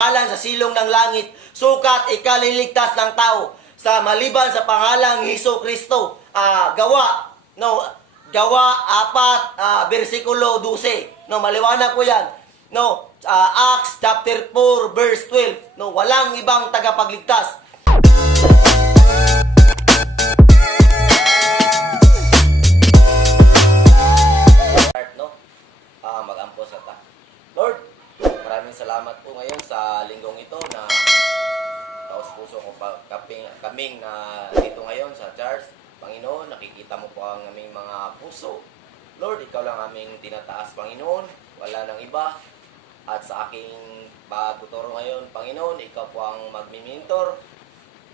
Pangalan sa silong ng langit, sukat ikaliligtas ng tao sa maliban sa pangalang Hesus Kristo. Gawa 4 versikulo 12. Maliwanag po 'yan. Acts chapter 4 verse 12. Walang ibang tagapagligtas. Mag-ampo sa ta. Lord, maraming salamat po ngayon sa linggong ito na taos-puso ko kaming na dito ngayon sa church. Panginoon, nakikita mo po ang aming mga puso. Lord, ikaw lang aming tinataas, Panginoon. Wala nang iba. At sa aking pagtuturo ngayon, Panginoon, ikaw po ang magmimentor.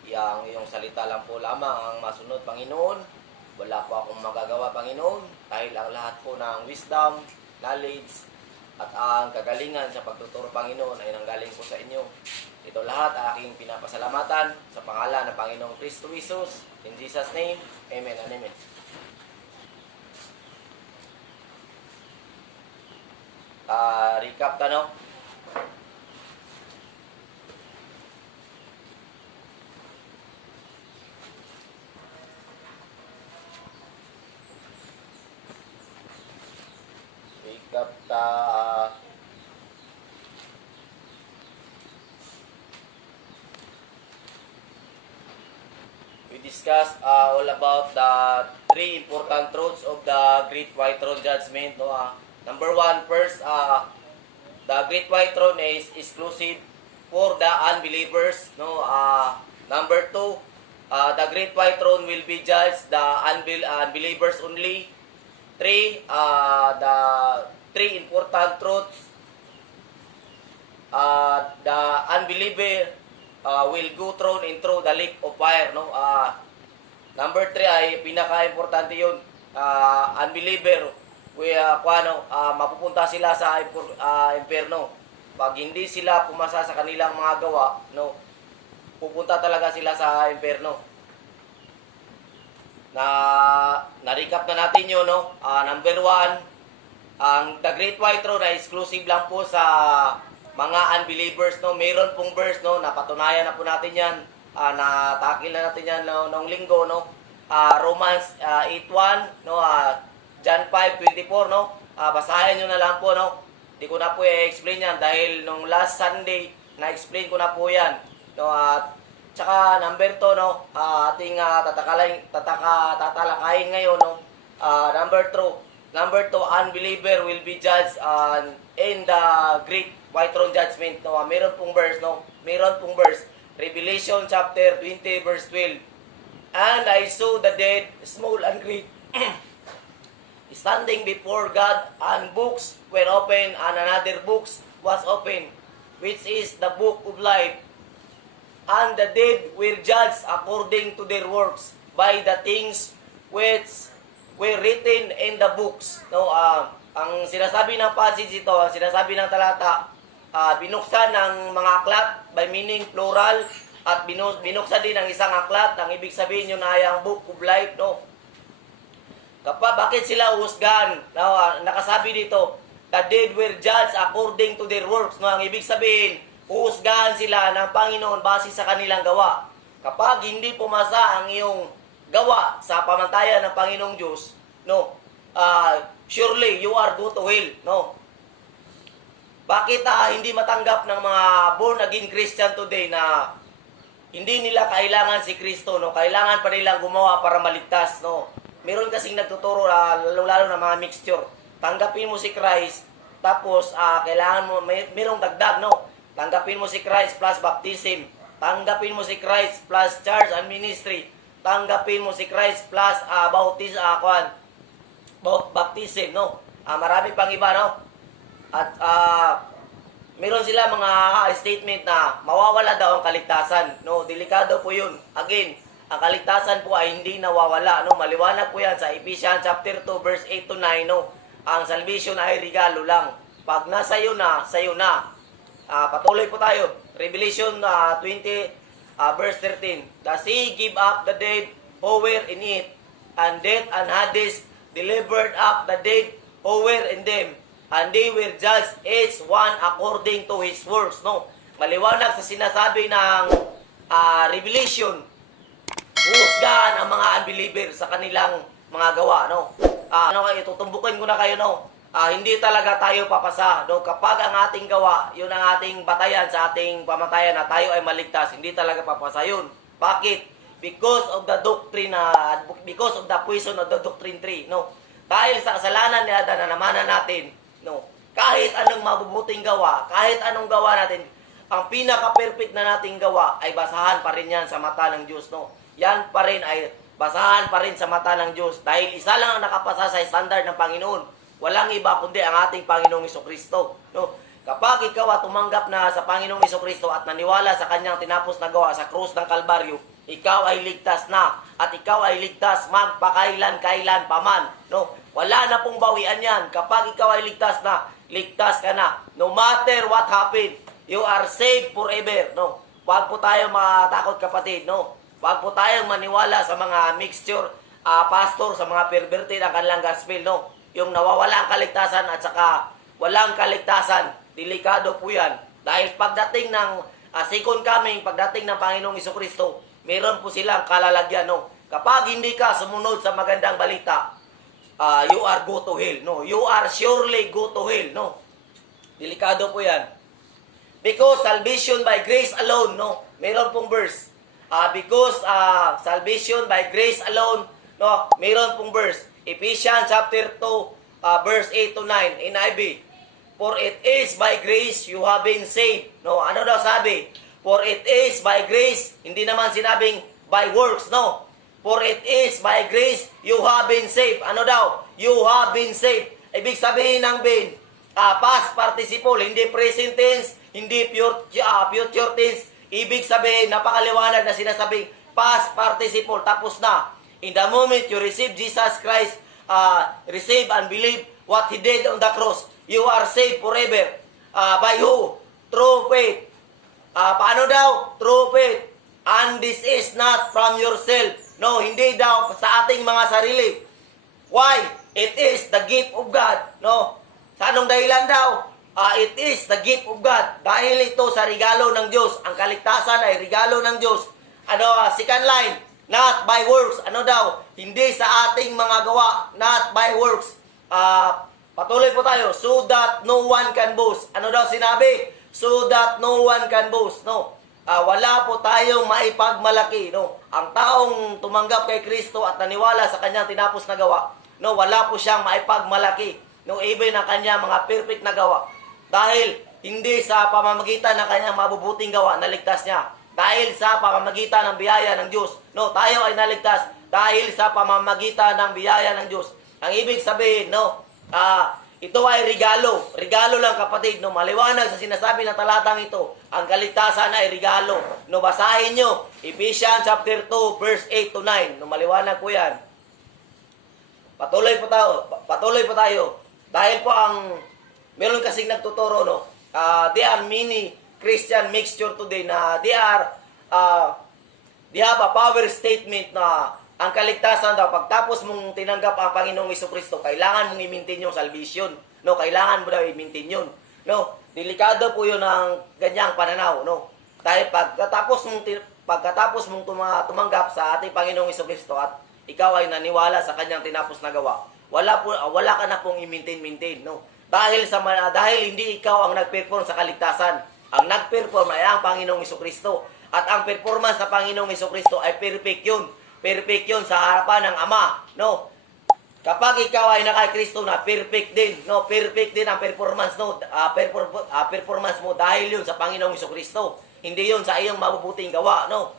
Yang iyong salita lang po lamang ang masunod, Panginoon. Wala po akong magagawa, Panginoon. Dahil ang lahat po ng wisdom, knowledge, at ang kagalingan sa pagtuturo, Panginoon, ay nanggaling po sa inyo. Ito lahat aking pinapasalamatan sa pangalan ng Panginoong Kristo Jesus. In Jesus' name, Amen and Amen. Recap tanong. We discussed all about the 3 important truths of the Great White Throne Judgment. Number 1, first, the Great White Throne is exclusive for the unbelievers. Number 2, the Great White Throne will be judged the unbelievers only. 3, the 3 important truths. The unbeliever will go thrown into the lake of fire. Number 3 ay pinaka-importante yun. Unbeliever, mapupunta sila sa impyerno. Pag hindi sila pumasa sa kanilang mga gawa, pupunta talaga sila sa impyerno. Na-recap na natin yun, number 1, the Great White Throne ay exclusive lang po sa mga unbelievers. Mayroon pong verse, napatunayan na po natin yan, natakil na natin yan noong linggo, Romans 8:1, John 5:24, basahin nyo na lang po, Di ko na po i-explain yan dahil nung last Sunday, na-explain ko na po yan. Tsaka number 2, ating tatalakayin ngayon, number 2, unbeliever will be judged in the Great White Throne Judgment. Meron pong verse, Revelation chapter 20 verse 12. And I saw the dead, small and great, standing before God, and books were opened, and another book was opened, which is the book of life. And the dead were judged according to their works by the things which were written in the books. Ang sinasabi ng passage ito, ang sinasabi ng talata, binuksan ng mga aklat, by meaning plural, at binuksan din ng isang aklat. Ang ibig sabihin yun ay ang book of life. Bakit sila uhusgahan? Nakasabi dito, the dead were judged according to their works. Ang ibig sabihin, uhusgahan sila ng Panginoon base sa kanilang gawa. Kapag hindi pumasa ang iyong gawa sa pamantayan ng Panginoong Diyos, surely you are go to hell. Bakit hindi matanggap ng mga born-again Christian today na hindi nila kailangan si Kristo, kailangan pa nilang gumawa para maligtas, Meron kasing nagtuturo, lalo na mga mixture. Tanggapin mo si Christ, tapos kailangan mo, merong dagdag, Tanggapin mo si Christ plus baptism. Tanggapin mo si Christ plus church and ministry. Tanggapin mo si Christ plus baptism, marami pang iba, At meron sila mga statement na mawawala daw ang kaligtasan. Delikado po yun. Again, ang kaligtasan po ay hindi nawawala. Maliwanag po yan sa Ephesians chapter 2 verse 8 to 9. Ang salvation ay regalo lang. Pag nasa iyo na, sayo na. Patuloy po tayo. Revelation 20 verse 13. The sea gave up the dead who were in it, and death and Hades delivered up the dead who were in them, and they were judged each one according to his works. maliwanag sa sinasabi ng Revelation, huhusgahan ang mga unbeliever sa kanilang mga gawa, no? Tutumbukin ko na kayo, no? Hindi talaga tayo papasa, no? Kapag ang ating gawa, yun ang ating batayan sa ating pamatayan na tayo ay maligtas, hindi talaga papasa yun. Bakit? Because of the doctrine, because of the poison of the doctrine tree, no? Dahil sa kasalanan ni Adan na namanan natin, no? Kahit anong mabubuting gawa, kahit anong gawa natin, ang pinaka-perfect na nating gawa ay basahan pa rin yan sa mata ng Diyos, no? Yan pa rin ay basahan pa rin sa mata ng Diyos dahil isa lang ang nakapasa sa standard ng Panginoon. Walang iba kundi ang ating Panginoong Hesukristo, no? Kapag ikaw tumanggap na sa Panginoong Hesukristo at naniwala sa kanyang tinapos na gawa sa krus ng Kalbaryo, ikaw ay ligtas na at ikaw ay ligtas magpakailan-kailan pa man, no? Wala na pong bawian yan. Kapag ikaw ay ligtas na, ligtas ka na. No matter what happened, you are saved forever, no? Huwag po tayo matakot, kapatid, no? Huwag po tayong maniwala sa mga mixture pastor, sa mga perverted ang kanilang gospel, no? Yung nawawala ang kaligtasan at saka walang kaligtasan, delikado po yan. Dahil pagdating ng second coming, pagdating ng Panginoong Hesukristo, meron po silang kalalagyan, no? Kapag hindi ka sumunod sa magandang balita, you are go to hell, no? You are surely go to hell, no? Delikado po yan. Because salvation by grace alone, no? Meron pong verse. Because salvation by grace alone, no? Meron pong verse. Ephesians chapter 2, verse 8 to 9, NIV. For it is by grace you have been saved. No, ano daw sabi? For it is by grace, hindi naman sinabing by works, no. For it is by grace you have been saved. Ano daw? You have been saved. Ibig sabihin ng been, past participle, hindi present tense, hindi future tense. Ibig sabihin, napakaliwanag na sinasabing past participle, tapos na. In the moment you receive Jesus Christ, receive and believe what He did on the cross, you are saved forever. By who? Through faith. Paano daw? Through faith. And this is not from yourself. No, hindi daw sa ating mga sarili. Why? It is the gift of God. No? Sa anong dahilan daw? It is the gift of God. Dahil ito sa regalo ng Diyos. Ang kaligtasan ay regalo ng Diyos. Second line, not by works. Ano daw? Hindi sa ating mga gawa. Not by works. Patuloy po tayo. So that no one can boast. Ano daw sinabi? So that no one can boast. No. Wala po tayong maipagmalaki. No. Ang taong tumanggap kay Kristo at naniwala sa kanyang tinapos na gawa, no, wala po siyang maipagmalaki. No, even ang kanyang mga perfect na gawa. Dahil hindi sa pamamagitan ng kanyang mabubuting gawa naligtas niya. Dahil sa pamamagitan ng biyaya ng Diyos. No, tayo ay naligtas dahil sa pamamagitan ng biyaya ng Diyos. Ang ibig sabihin, no, ito ay regalo. Regalo lang, kapatid, no, maliwanag sa sinasabi ng talatang ito. Ang kaligtasan ay regalo. No, basahin nyo, Ephesians chapter 2, verse 8 to 9. No, maliwanag po yan. Patuloy po tayo. Dahil po meron kasing nagtuturo, no, there are many Christian mixture today na they have a power statement na ang kaligtasan daw, pagtapos mong tinanggap ang Panginoong Hesukristo, kailangan mong i-maintain yung salvation. No, kailangan mo daw i-maintain yun. No, delikado po yun ang ganyang pananaw, no. Dahil pagkatapos mong tumanggap sa ating Panginoong Hesukristo at ikaw ay naniwala sa kanyang tinapos na gawa, wala ka na pong i-maintain, no. Dahil hindi ikaw ang nag-perform sa kaligtasan. Ang nag-perform ay ang Panginoong Hesukristo. At ang performance sa Panginoong Hesukristo ay perfect yun. Perfect yun sa harapan ng Ama. No? Kapag ikaw ay naka-Kristo na, perfect din. No? Perfect din ang performance, no? Performance mo dahil yun sa Panginoong Hesukristo. Hindi yun sa iyong mabubuting gawa. No?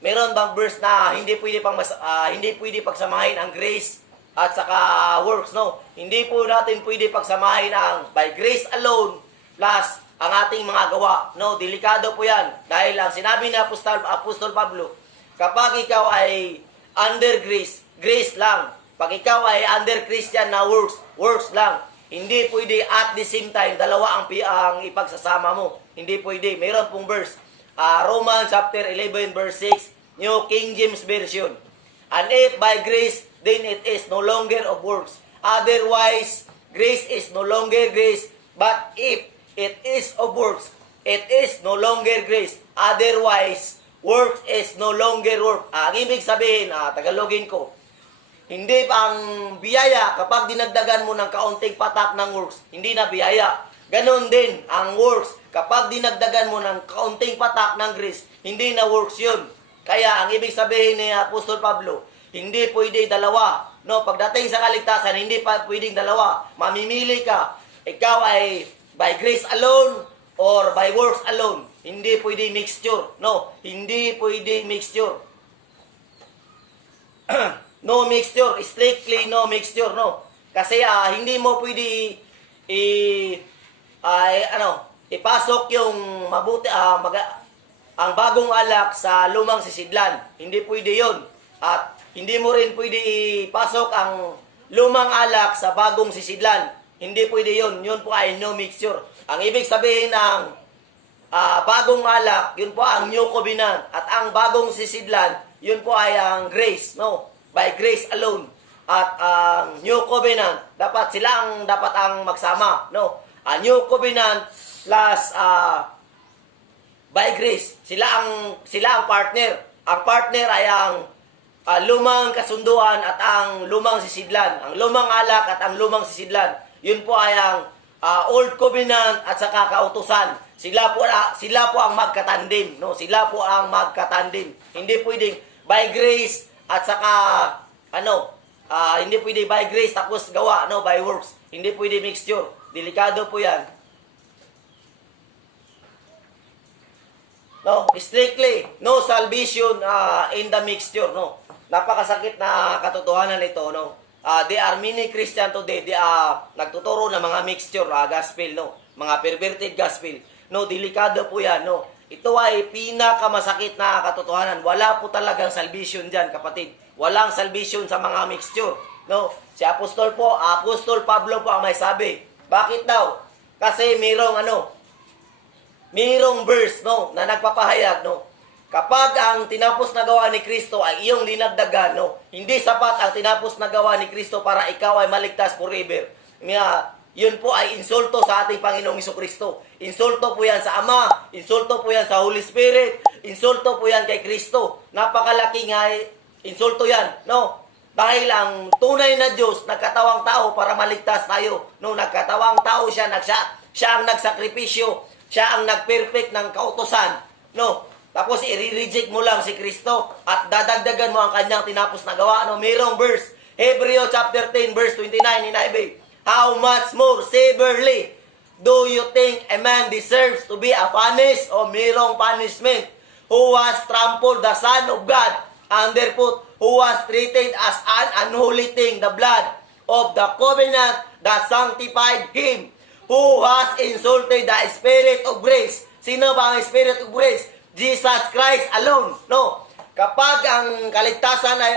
Meron bang verse na hindi pwede pagsamahin ang grace at saka works, no? Hindi po natin pwede pagsamahin ang by grace alone plus ang ating mga gawa. No, delikado po 'yan. Dahil ang sinabi ni Apostol Pablo, kapag ikaw ay under grace, grace lang. Pag ikaw ay under Christian na works lang. Hindi pwede at the same time dalawa ang ipagsasama mo. Hindi pwede. Meron pong verse. Romans chapter 11 verse 6, New King James Version. And if by grace, then it is no longer of works. Otherwise, grace is no longer grace. But if it is of works, it is no longer grace. Otherwise, works is no longer work. Ang ibig sabihin, Tagalogin ko, hindi pa ang biyaya kapag dinagdagan mo ng kaunting patak ng works, hindi na biyaya. Ganon din ang works, kapag dinagdagan mo ng kaunting patak ng grace, hindi na works yun. Kaya ang ibig sabihin ni Apostol Pablo, hindi pwede dalawa. No, pagdating sa kaligtasan, hindi pa pwedeng dalawa. Mamimili ka. Ikaw ay by grace alone or by works alone. Hindi pwede mixture. No, hindi pwede mixture. No mixture, strictly no mixture, no. Kasi hindi mo pwede ipasok yung mabuti ang bagong alak sa lumang sisidlan. Hindi pwede 'yon. At hindi mo rin pwede ipasok ang lumang alak sa bagong sisidlan. Hindi pwede 'yon. 'Yun po ay no mixture. Ang ibig sabihin ng bagong alak, 'yun po ang new covenant, at ang bagong sisidlan, 'yun po ay ang grace, no? By grace alone. At ang new covenant, dapat ang magsama, no? A new covenant plus by grace, sila ang partner. Ang partner ay ang lumang kasunduan at ang lumang sisidlan. Ang lumang alak at ang lumang sisidlan. Yun po ay ang old covenant at saka kautusan. Sila po ang magkatandim, no? Sila po ang magkatandim. Hindi pwedeng by grace at saka hindi pwede by grace tapos gawa, no, by works. Hindi pwede mixture. Delikado po 'yan. No, strictly no salvation in the mixture, no. Napakasakit na katotohanan ito, no. There are many Christian today, they nagtuturo ng mga mixture gospel, no. Mga perverted gospel. No, delikado po 'yan, no. Ito ay pinakamasakit na katotohanan. Wala po talagang salvation diyan, kapatid. Walang salvation sa mga mixture, no. Si Apostol Pablo po ang may sabi. Bakit daw? Kasi mayroong verse, no, na nagpapahayag, no. Kapag ang tinapos na gawa ni Kristo ay iyong dinagdagan, no, hindi sapat ang tinapos na gawa ni Kristo para ikaw ay maligtas forever. Yun po ay insulto sa ating Panginoong Jesucristo. Insulto po yan sa Ama, insulto po yan sa Holy Spirit, insulto po yan kay Kristo. Napakalaking insulto yan, no? Dahil ang tunay na Diyos nagkatawang tao para maligtas tayo. No, nagkatawang tao siya ang nagsakripisyo, siya ang nagperfect ng kautusan. No, tapos i-reject mo lang si Kristo at dadagdagan mo ang kanyang tinapos na gawa. No, mayroong verse, Hebrew chapter 10 verse 29 in NIV. How much more severely do you think a man deserves to be punished o mayroong punishment who has trampled the Son of God underfoot, who was treated as an unholy thing, the blood of the covenant that sanctified him, who has insulted the Spirit of grace. Sino ba ang Spirit of grace? Jesus Christ alone. No. Kapag ang kaligtasan ay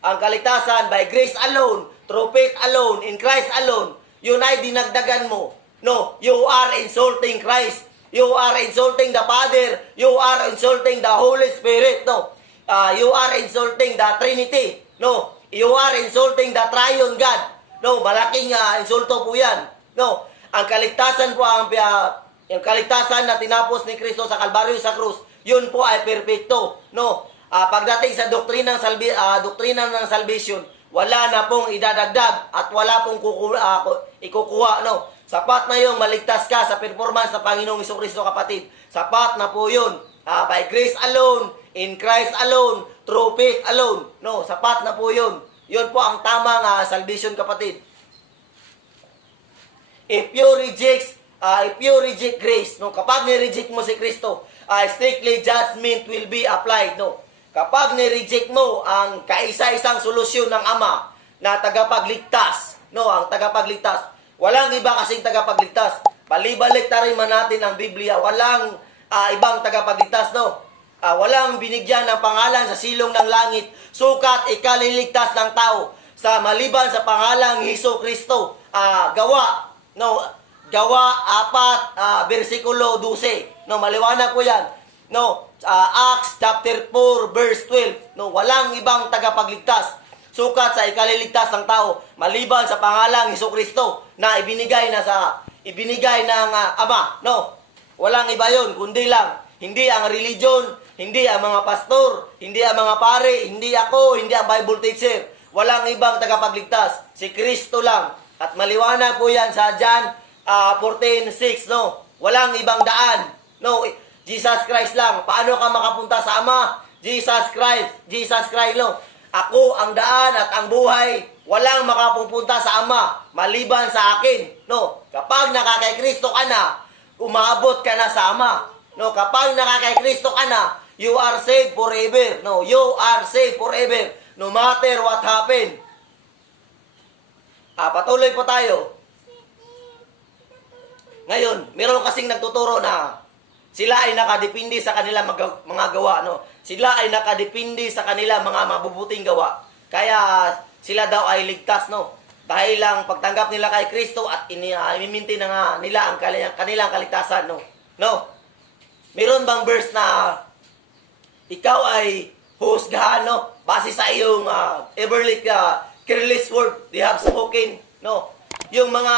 ang kaligtasan by grace alone, through faith alone, in Christ alone, yun ay dinagdagan mo. No, you are insulting Christ. You are insulting the Father. You are insulting the Holy Spirit. No. You are insulting the Trinity. No, you are insulting the Triune God. No, malaking insulto po yan. No, ang kaligtasan po, yung kaligtasan na tinapos ni Kristo sa Kalbaryo sa krus, yun po ay perpekto. No, pagdating sa doktrina ng salvation, wala na pong idadagdag at wala pong ikukuha. No, sapat na yung maligtas ka sa performance ng Panginoong Jesucristo, kapatid. Sapat na po yun. By grace alone, in Christ alone, through faith alone. No, sapat na po yun. Yun po ang tamang salvation, kapatid. If you reject grace, no, kapag ni-reject mo si Kristo, strictly judgment will be applied, no. Kapag ni-reject mo ang kaisa-isang solusyon ng Ama na tagapagligtas, no, ang tagapagligtas. Walang iba kasing tagapagligtas. Balibalik ta rin man natin ang Biblia, walang ibang tagapagligtas, no. Walang binigyan ng pangalan sa silong ng langit, sukat ikaliligtas ng tao sa maliban sa pangalang Hesus Kristo. Gawa 4 versikulo 12. No, maliwanag po 'yan. No, Acts chapter 4 verse 12. No, walang ibang tagapagligtas sukat sa ikaliligtas ng tao maliban sa pangalang Hesus Kristo na ibinigay ng Ama. No. Walang iba yun, kundi lang. Hindi ang religion, hindi ang mga pastor, hindi ang mga pare, hindi ako, hindi ang Bible teacher. Walang ibang tagapagligtas. Si Kristo lang. At maliwanag po yan sa John 14:6, no? Walang ibang daan. No, Jesus Christ lang. Paano ka makapunta sa Ama? Jesus Christ, no? Ako ang daan at ang buhay. Walang makapupunta sa Ama maliban sa akin, no? Kapag nakakay Kristo ka na, umabot ka na sa Ama. No, kapag nakakay Kristo ka na, you are saved forever. No, you are saved forever. No matter what happen. Patuloy po tayo. Ngayon, meron kasing nagtuturo na sila ay nakadepende sa kanila mga gawa, no? Sila ay nakadepende sa kanila mga mabubuting gawa. Kaya sila daw ay ligtas, no? Dahil lang pagtanggap nila kay Kristo at imiminti na nga nila ang kanilang kaligtasan, no? No? Meron bang verse na ikaw ay husgahan, no? Base sa iyong everly careless word they have spoken, no? Yung mga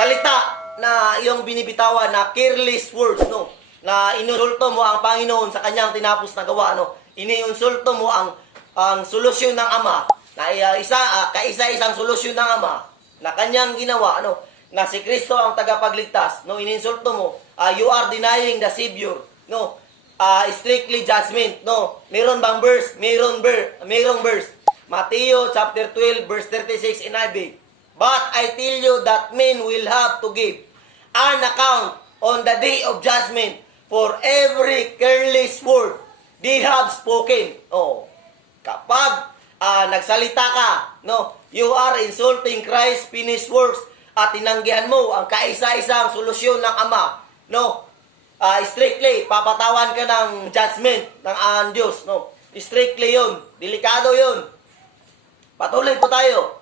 salita na iyong binibitawan na careless words, no? Na inusulto mo ang Panginoon sa kanyang tinapos na gawa, no? Iniinsulto mo ang solusyon ng Ama, na kaisa-isang solusyon ng Ama na kanyang ginawa, no? Na si Kristo ang tagapagligtas, no? Ininsulto mo, you are denying the Savior, no? Strictly judgment, no? Meron bang verse? Merong verse. Matthew chapter 12 verse 36 NIV. But I tell you that men will have to give an account on the day of judgment for every careless word they have spoken. Oh, kapag nagsalita ka, no, you are insulting Christ's finished works at tinanggihan mo ang kaisa-isang solusyon ng Ama, no? Strictly, papatawan ka ng judgment ng Diyos, no? Strictly yun. Delikado yun. Patuloy po tayo.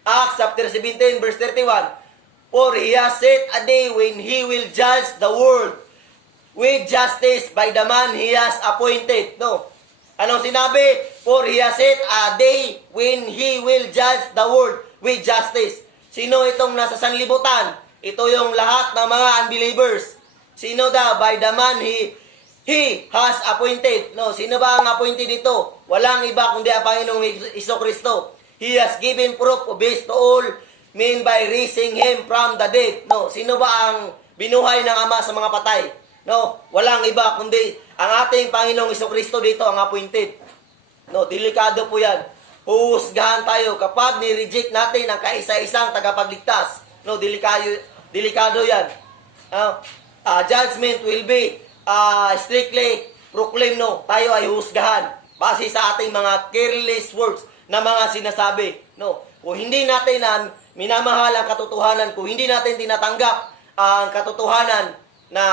Acts chapter 17 verse 31. For he has set a day when he will judge the world with justice by the man he has appointed. No. Anong sinabi? For he has set a day when he will judge the world with justice. Sino itong nasa sanlibutan? Ito yung lahat ng mga unbelievers. Sino daw? By the man he has appointed. No, sino ba ang appointed dito? Walang iba kundi ang Panginoong Jesucristo. He has given proof of this to all men by raising him from the dead. No, sino ba ang binuhay ng Ama sa mga patay? No, walang iba kundi ang ating Panginoong Jesucristo dito ang appointed. No, delikado po 'yan. Huhusgahan tayo kapag ni-reject natin ang kaisa-isang tagapagligtas. No, delikado 'yan. Judgment will be strictly proclaimed, no. Tayo ay husgahan base sa ating mga careless words na mga sinasabi, no. Kung hindi natin minamahal ang katotohanan, kung hindi natin tinatanggap ang katotohanan na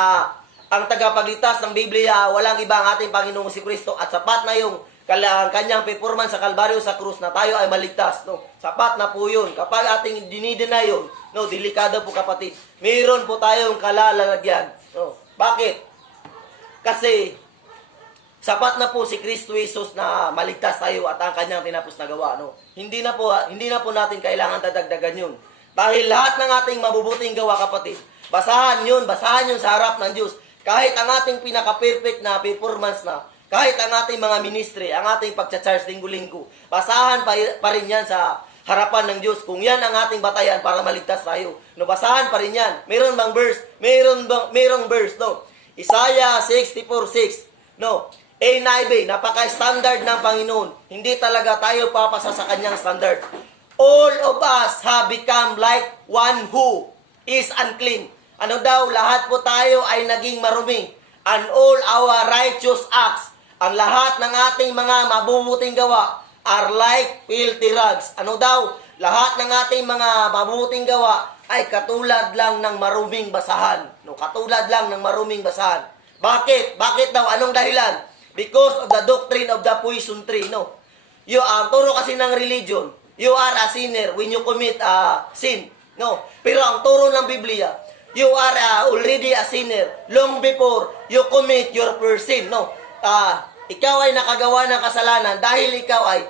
ang tagapagligtas ng Biblia, walang iba ang ating Panginoong Jesucristo at sapat na yung kanyang performance sa Kalbaryo sa krus na tayo ay maligtas, no. Sapat na po yun. Kapag ating dinideny yun, no, delikado po kapatid. Mayroon po tayong kalalagyan, no. Bakit? Kasi sapat na po si Kristo Jesus na maligtas tayo at ang kanyang tinapos na gawa, no. Hindi na po natin kailangan dadagdagan yun. Dahil lahat ng ating mabubuting gawa, kapatid, basahan yun sa harap ng Diyos. Kahit ang ating pinaka-perfect na performance na, kahit ang ating mga ministry, ang ating pagcha-charge linggo-linggo, basahan pa rin yan sa harapan ng Diyos. Kung yan ang ating batayan para maligtas tayo, no, basahan pa rin yan. Meron bang verse? Merong verse, no. Isaiah 64:6, no. NIV, napaka-standard ng Panginoon. Hindi talaga tayo papasa sa kanyang standard. All of us have become like one who is unclean. Ano daw? Lahat po tayo ay naging marumi. And all our righteous acts, ang lahat ng ating mga mabubuting gawa, are like filthy rags. Ano daw? Lahat ng ating mga mabubuting gawa ay katulad lang ng maruming basahan. No, katulad lang ng maruming basahan. Bakit? Bakit daw? Anong dahilan? Because of the doctrine of the poison tree, no. Ang turo kasi ng religion, you are a sinner when you commit sin, no. Pero ang turo ng Biblia, you are already a sinner long before you commit your first sin, no. Ikaw ay nakagawa ng kasalanan dahil ikaw ay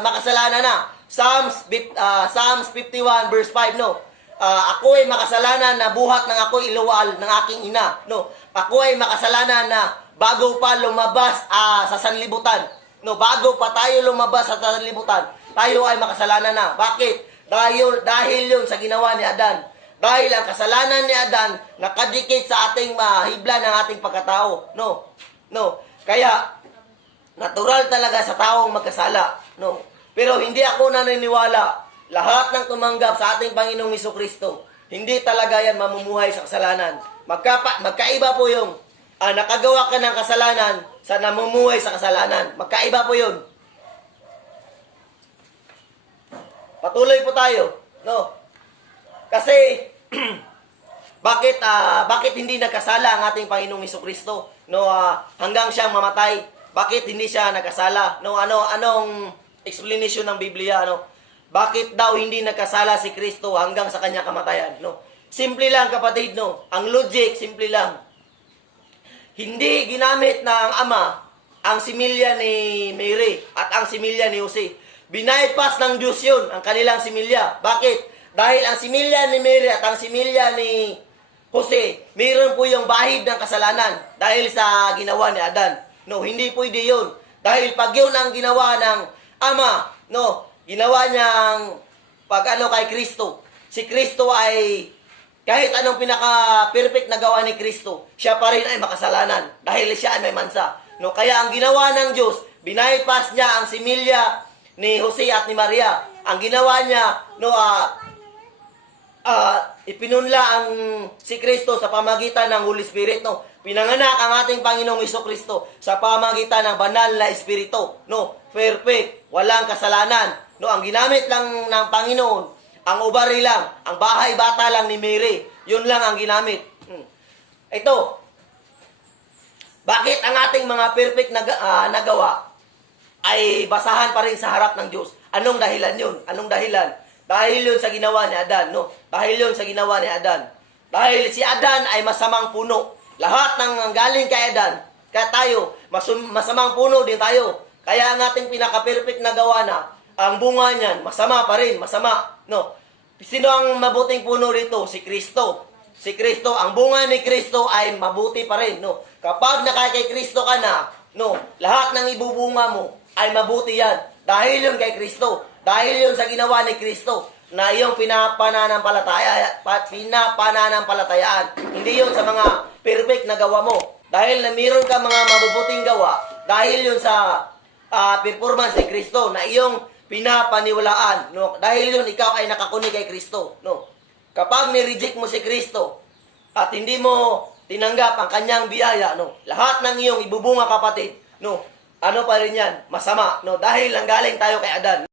makasalanan na. Psalms 51 verse 5, no. ako ay makasalanan na buhat ng ako iluwal ng aking ina. No, ako ay makasalanan na bago pa lumabas sa sanlibutan. No, bago pa tayo lumabas sa sanlibutan, tayo ay makasalanan na. Bakit? Dahil yun sa ginawa ni Adan. Dahil ang kasalanan ni Adan nakadikit sa ating mahibla ng ating pagkatao. No. Kaya natural talaga sa taong magkasala. No. Pero hindi ako naniniwala lahat ng tumanggap sa ating Panginoong Jesucristo, hindi talaga yan mamumuhay sa kasalanan. Magkaiba po yung nakagawa ka ng kasalanan sa namumuhay sa kasalanan. Magkaiba po yun. Patuloy po tayo, no? Kasi bakit hindi nagkasala ang ating Panginoong Jesucristo? No, hanggang siyang mamatay. Bakit hindi siya nagkasala? No, anong explanation ng Biblia, no? Bakit daw hindi nagkasala si Kristo hanggang sa kanyang kamatayan, no? Simple lang, kapatid, no? Ang logic, simple lang. Hindi ginamit ng Ama ang similya ni Mary at ang similya ni Jose. Binaypas ng Diyos yun, ang kanilang similya. Bakit? Dahil ang similya ni Mary at ang similya ni Jose, mayroon po yung bahid ng kasalanan dahil sa ginawa ni Adan. No, hindi pwede yun. Dahil pag yun ang ginawa ng Ama, no, ginawa niyang kay Kristo. Si Kristo ay, kahit anong pinaka-perfect na gawa ni Kristo, siya pa rin ay makasalanan dahil siya ay may mansa. No, kaya ang ginawa ng Diyos, binaypas niya ang similya ni Jose at ni Maria. Ang ginawa niya, no, ipinunla ang si Kristo sa pamagitan ng Holy Spirit, no. Pinanganak ang ating Panginoong Jesucristo sa pamagitan ng banal na Espiritu, no. Perfect, walang kasalanan. No, ang ginamit lang ng Panginoon, ang ubari lang, ang bahay bata lang ni Mary. Yun lang ang ginamit. Ito, bakit ang ating mga perfect na gawa ay basahan pa rin sa harap ng Diyos? Anong dahilan yun? Anong dahilan? Dahil yun sa ginawa ni Adan, no? Dahil yun sa ginawa ni Adan. Dahil si Adan ay masamang puno. Lahat ng galing kay Adan, kaya tayo, masamang puno din tayo. Kaya ang ating pinaka-perfect na gawa na, ang bunga niyan, masama pa rin, masama. No? Sino ang mabuting puno rito? Si Kristo. Si Kristo, ang bunga ni Kristo ay mabuti pa rin. No? Kapag nakakay Kristo ka na, no, lahat ng ibubunga mo ay mabuti yan. Dahil yun kay Kristo. Dahil yun sa ginawa ni Kristo na iyong pinapananampalatayaan. Hindi yun sa mga perfect na gawa mo. Dahil na mayroon ka mga mabubuting gawa, dahil yun sa performance ni Kristo na iyong pinapaniwalaan. No? Dahil yun, ikaw ay nakakuni kay Kristo. No? Kapag ni-reject mo si Kristo at hindi mo tinanggap ang kanyang biyaya, no? Lahat ng iyong ibubunga, kapatid, no? Ano pa rin yan? Masama. No? Dahil nanggaling tayo kay Adan.